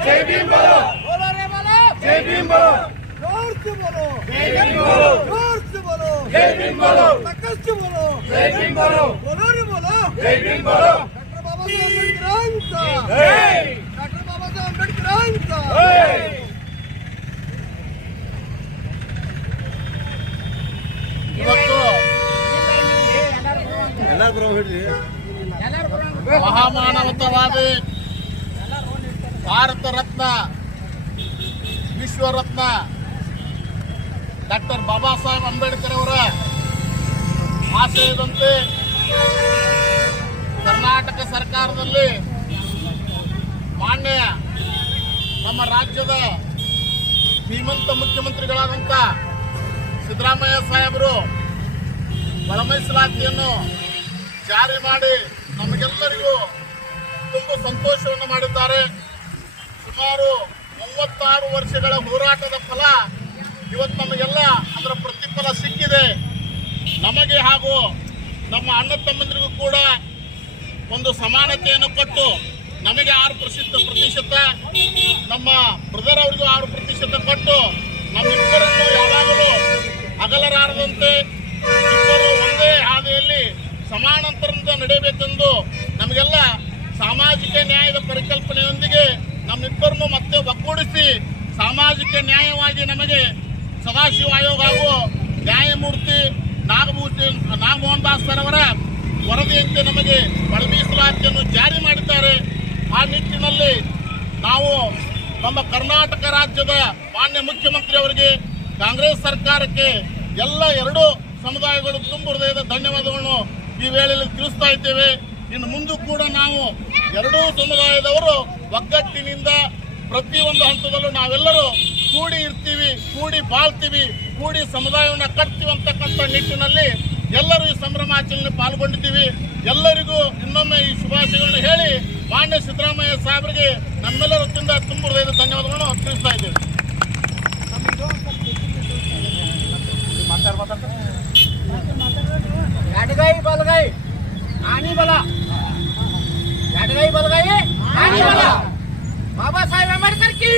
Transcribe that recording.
जय भीम बोलो, बोलो रे बोलो, जय भीम बोलो, जोर से बोलो, जय भीम बोलो, जोर से बोलो, जय भीम बोलो, तकस से बोलो, जय भीम बोलो, बोलो रे बोलो, जय भीम बोलो, डॉक्टर बाबासाहेब आंबेडकरांचा, ಇವತ್ತು ಮಹಾಮಾನವತಾವಾದಿ ಭಾರತ ರತ್ನ ವಿಶ್ವರತ್ನ ಡಾಕ್ಟರ್ ಬಾಬಾ ಸಾಹೇಬ್ ಅಂಬೇಡ್ಕರ್ ಅವರ ಆಶಯದಂತೆ ಕರ್ನಾಟಕ ಸರ್ಕಾರದಲ್ಲಿ ಮಾನ್ಯ ನಮ್ಮ ರಾಜ್ಯದ ಶ್ರೀಮಂತ ಮುಖ್ಯಮಂತ್ರಿಗಳಾದಂಥ ಸಿದ್ದರಾಮಯ್ಯ ಸಾಹೇಬರು ಒಳ ಮೀಸಲಾತಿಯನ್ನು ಜಾರಿ ಮಾಡಿ ನಮಗೆಲ್ಲರಿಗೂ ತುಂಬ ಸಂತೋಷವನ್ನು ಮಾಡಿದ್ದಾರೆ. ಸುಮಾರು 36 ವರ್ಷಗಳ ಹೋರಾಟದ ಫಲ ಇವತ್ತು ನಮಗೆಲ್ಲ ಅದರ ಪ್ರತಿಫಲ ಸಿಕ್ಕಿದೆ. ನಮಗೆ ಹಾಗೂ ನಮ್ಮ ಅಣ್ಣ ತಮ್ಮಂದಿರಿಗೂ ಕೂಡ ಒಂದು ಸಮಾನತೆಯನ್ನು ಕೊಟ್ಟು ನಮಗೆ 6% ನಮ್ಮ ಬ್ರದರ್ ಅವರಿಗೂ 6% ಕೊಟ್ಟು ನಮ್ಮಿಬ್ಬರನ್ನು ಯಾವಾಗಲೂ ಅಗಲರಾರದಂತೆ ಇಬ್ಬರು ಒಂದೇ ಹಾದಿಯಲ್ಲಿ ಸಮಾನಾಂತರದಿಂದ ನಡೆಯಬೇಕೆಂದು ನಮಗೆಲ್ಲ ಸಾಮಾಜಿಕ ನ್ಯಾಯದ ಪರಿಕಲ್ಪನೆಯೊಂದಿಗೆ ನಮ್ಮಿಬ್ಬರನ್ನು ಮತ್ತೆ ಒಗ್ಗೂಡಿಸಿ ಸಾಮಾಜಿಕ ನ್ಯಾಯವಾಗಿ ನಮಗೆ ಸದಾಶಿವ ಆಯೋಗ ಹಾಗೂ ನ್ಯಾಯಮೂರ್ತಿ ನಾಗಮೋಹನ್ ದಾಸ್ ಸರ್ ಅವರ ವರದಿಯಂತೆ ನಮಗೆ ಒಳ ಮೀಸಲಾತಿಯನ್ನು ಜಾರಿ ಮಾಡಿದ್ದಾರೆ. ಆ ನಿಟ್ಟಿನಲ್ಲಿ ನಾವು ನಮ್ಮ ಕರ್ನಾಟಕ ರಾಜ್ಯದ ಮಾನ್ಯ ಮುಖ್ಯಮಂತ್ರಿ ಅವರಿಗೆ, ಕಾಂಗ್ರೆಸ್ ಸರ್ಕಾರಕ್ಕೆ ಎಲ್ಲ ಎರಡೂ ಸಮುದಾಯಗಳು ತುಂಬ ಹೃದಯದ ಧನ್ಯವಾದಗಳನ್ನು ಈ ವೇಳೆಯಲ್ಲಿ ತಿಳಿಸ್ತಾ ಇದ್ದೇವೆ. ಇನ್ನು ಮುಂದೂ ಕೂಡ ನಾವು ಎರಡೂ ಸಮುದಾಯದವರು ಒಗ್ಗಟ್ಟಿನಿಂದ ಪ್ರತಿಯೊಂದು ಹಂತದಲ್ಲೂ ನಾವೆಲ್ಲರೂ ಕೂಡಿ ಇರ್ತೀವಿ, ಕೂಡಿ ಬಾಳ್ತೀವಿ, ಕೂಡಿ ಸಮುದಾಯವನ್ನು ಕಟ್ತೀವಿ ಅಂತಕ್ಕಂಥ ನಿಟ್ಟಿನಲ್ಲಿ ಎಲ್ಲರೂ ಈ ಸಂಭ್ರಮಾಚರಣೆ ಪಾಲ್ಗೊಂಡಿದ್ದೀವಿ. ಎಲ್ಲರಿಗೂ ಇನ್ನೊಮ್ಮೆ ಈ ಶುಭಾಶಯಗಳನ್ನು ಹೇಳಿ ಮಾನ್ಯ ಸಿದ್ದರಾಮಯ್ಯ ಸಾಹೇಬರಿಗೆ ನಮ್ಮೆಲ್ಲರ ವತಿಯಿಂದ ತುಂಬ ಹೃದಯದ ಧನ್ಯವಾದಗಳನ್ನು ತಿಳಿಸ್ತಾ ಇದ್ದೇವೆ. ಎಡಗೈ ಬಲಗೈ ಆನಿ ಬಲ, ಎಡಗೈ ಬಲಗೈ ಆನಿ ಬಲ. ಬಾಬಾ ಸಾಹೇಬ್ ಅಂಬೇಡ್ಕರ್ ಕಿ